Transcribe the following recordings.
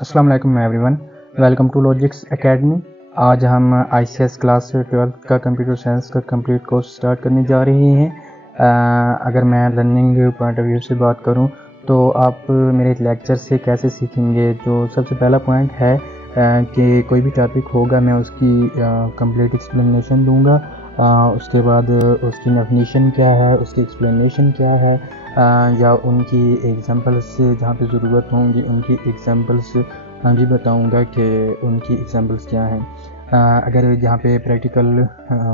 अस्सलाम वालेकुम everyone, welcome to Logics Academy. आज हम आईसीएस क्लास 12 का कंप्यूटर साइंस का कंप्लीट कोर्स स्टार्ट करने जा रहे हैं। अगर मैं लर्निंग पॉइंट ऑफ व्यू से बात करूं तो आप मेरे लेक्चर से कैसे सीखेंगे। जो सबसे पहला पॉइंट है कि कोई भी टॉपिक होगा मैं उसकी कंप्लीट एक्सप्लेनेशन दूंगा। उसके बाद उसकी डेफिनेशन क्या है, उसकी एक्सप्लेनेशन क्या है, या उनकी एग्जांपल्स जहाँ पे ज़रूरत होंगी उनकी एग्जांपल्स भी बताऊंगा कि उनकी एग्जांपल्स क्या हैं। अगर जहाँ पे प्रैक्टिकल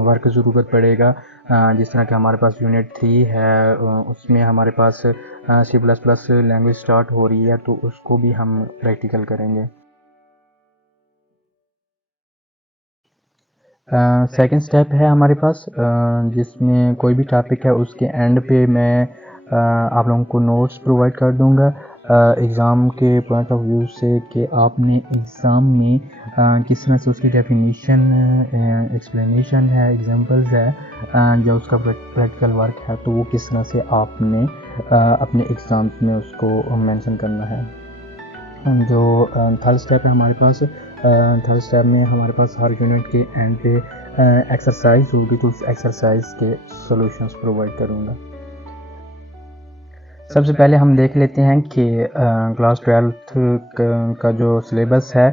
वर्क ज़रूरत पड़ेगा, जिस तरह कि हमारे पास यूनिट 3 है, उसमें हमारे पास C++ लैंग्वेज स्टार्ट हो रही है, तो उसको भी हम प्रैक्टिकल करेंगे। सेकंड स्टेप है हमारे पास, जिसमें कोई भी टॉपिक है उसके एंड पे मैं आप लोगों को नोट्स प्रोवाइड कर दूंगा एग्ज़ाम के पॉइंट ऑफ व्यू से कि आपने एग्ज़ाम में किस तरह से उसकी डेफिनेशन, एक्सप्लेनेशन है, एग्जांपल्स है, या उसका प्रैक्टिकल वर्क है, तो वो किस तरह से आपने अपने एग्ज़ाम्स में उसको मेंशन करना है। जो थर्ड स्टेप है हमारे पास, थर्ड स्टेप में हमारे पास हर यूनिट के एंड पे एक्सरसाइज होगी, तो उस एक्सरसाइज के सॉल्यूशंस प्रोवाइड करूँगा। सबसे पहले हम देख लेते हैं कि क्लास 12 का जो सिलेबस है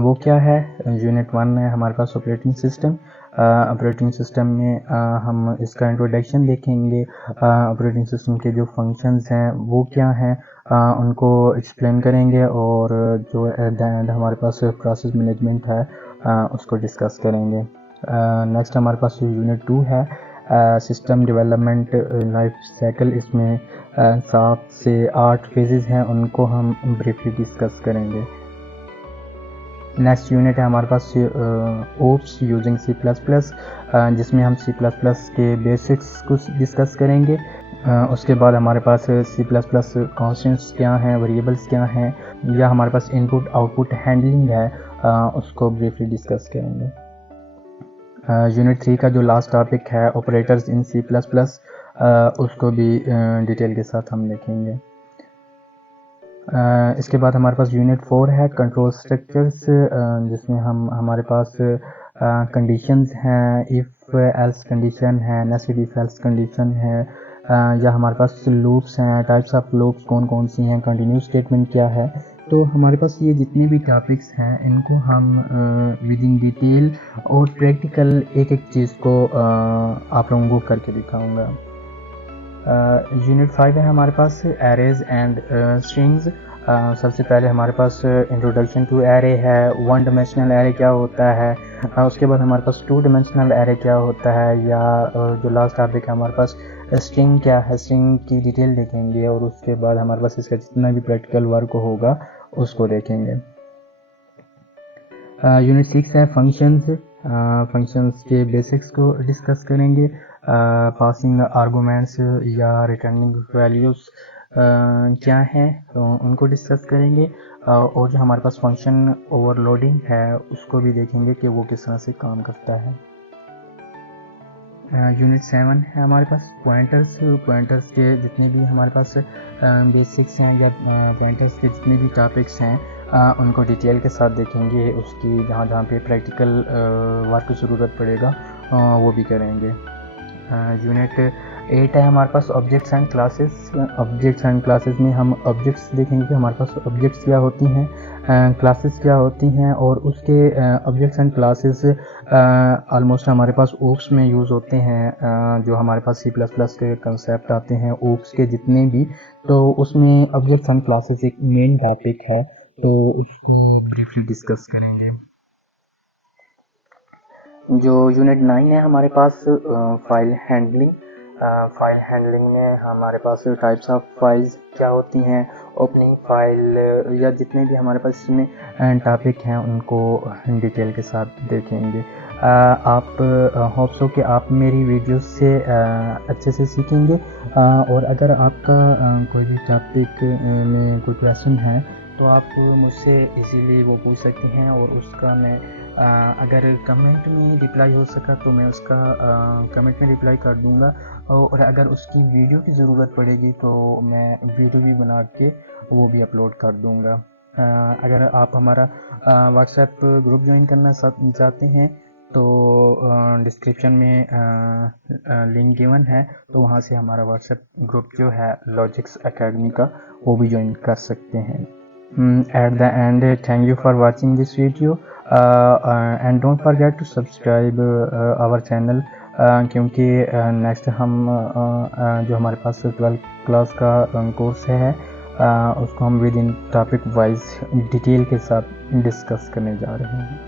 वो क्या है। यूनिट 1 है हमारे पास ऑपरेटिंग सिस्टम। ऑपरेटिंग सिस्टम में हम इसका इंट्रोडक्शन देखेंगे। ऑपरेटिंग सिस्टम के जो फंक्शंस हैं वो क्या हैं, उनको एक्सप्लेन करेंगे, और जो हमारे पास प्रोसेस मैनेजमेंट है उसको डिस्कस करेंगे। नेक्स्ट हमारे पास यूनिट 2 है सिस्टम डेवलपमेंट लाइफ साइकिल। इसमें 7 से 8 फेजेस हैं, उनको हम ब्रीफली डिस्कस करेंगे। नेक्स्ट यूनिट है हमारे पास ओप्स यूजिंग C++, जिसमें हम C++ के बेसिक्स को डिस्कस करेंगे। उसके बाद हमारे पास C++ कॉन्स्टेंट्स क्या हैं, वेरिएबल्स क्या हैं, या हमारे पास इनपुट आउटपुट हैंडलिंग है, उसको ब्रीफली डिस्कस करेंगे। यूनिट 3 का जो लास्ट टॉपिक है ऑपरेटर्स इन C++, उसको भी डिटेल के साथ हम देखेंगे। इसके बाद हमारे पास यूनिट 4 है कंट्रोल स्ट्रक्चर्स, जिसमें हमारे पास कंडीशंस हैं, इफ़ एल्स कंडीशन है, नेस्टेड इफ एल्स कंडीशन है, या हमारे पास लूप्स हैं, टाइप्स ऑफ लूप्स कौन कौन सी हैं, कंटिन्यूस स्टेटमेंट क्या है। तो हमारे पास ये जितने भी टॉपिक्स हैं इनको हम विद इन डिटेल और प्रैक्टिकल एक एक चीज़ को आप लोगों को करके दिखाऊंगा। यूनिट 5 है हमारे पास एरेज एंड स्ट्रिंग्स। सबसे पहले हमारे पास इंट्रोडक्शन टू एरे है, वन डायमेंशनल एरे क्या होता है, उसके बाद हमारे पास टू डायमेंशनल एरे क्या होता है, या जो लास्ट टॉपिक है हमारे पास स्ट्रिंग क्या है, स्ट्रिंग की डिटेल देखेंगे, और उसके बाद हमारे पास इसका जितना भी प्रैक्टिकल वर्क होगा उसको देखेंगे। यूनिट 6 है फंक्शंस। फंक्शंस के बेसिक्स को डिस्कस करेंगे। पासिंग आर्गूमेंट्स या रिटर्निंग वैल्यूज़ क्या हैं, उनको डिस्कस करेंगे। और जो हमारे पास फंक्शन ओवरलोडिंग है उसको भी देखेंगे कि वो किस तरह से काम करता है। यूनिट 7 है हमारे पास पॉइंटर्स। पॉइंटर्स के जितने भी हमारे पास बेसिक्स हैं, या पॉइंटर्स के जितने भी टॉपिक्स हैं उनको डिटेल के साथ देखेंगे। उसकी जहाँ जहाँ पे प्रैक्टिकल वर्क ज़रूरत पड़ेगा वो भी करेंगे। यूनिट 8 है हमारे पास objects and classes. Objects and classes में हम ऑब्जेक्ट्स देखेंगे कि हमारे पास ऑब्जेक्ट्स क्या होती हैं, क्लासेस क्या होती हैं, और उसके ऑब्जेक्ट्स एंड क्लासेस ऑलमोस्ट हमारे पास ओप्स में यूज़ होते हैं। जो हमारे पास C++ के कंसेप्ट आते हैं ओप्स के जितने भी, तो उसमें ऑब्जेक्ट्स एंड क्लासेस एक मेन टॉपिक है, तो उसको ब्रीफली डिस्कस करेंगे। जो यूनिट 9 है हमारे पास फाइल हैंडलिंग। फाइल हैंडलिंग में हमारे पास टाइप्स ऑफ फाइल्स क्या होती हैं, ओपनिंग फाइल, या जितने भी हमारे पास इसमें टॉपिक हैं उनको डिटेल के साथ देखेंगे। आप होप्स हो कि आप मेरी वीडियोस से अच्छे से सीखेंगे, और अगर आपका कोई भी टॉपिक में कोई क्वेश्चन है तो आप मुझसे इजीली वो पूछ सकते हैं, और उसका मैं अगर कमेंट में रिप्लाई हो सका तो मैं उसका कमेंट में रिप्लाई कर दूंगा, और अगर उसकी वीडियो की ज़रूरत पड़ेगी तो मैं वीडियो भी बना के वो भी अपलोड कर दूंगा। अगर आप हमारा व्हाट्सएप ग्रुप ज्वाइन करना चाहते हैं तो डिस्क्रिप्शन में लिंक गिवन है, तो वहाँ से हमारा व्हाट्सएप ग्रुप जो है लॉजिक्स एकेडमी का वो भी ज्वाइन कर सकते हैं। At the end, thank you for watching this video, and don't forget to subscribe our channel, क्योंकि नेक्स्ट हम जो हमारे पास 12th क्लास का कोर्स है उसको हम with in topic wise detail के साथ डिस्कस करने जा रहे हैं।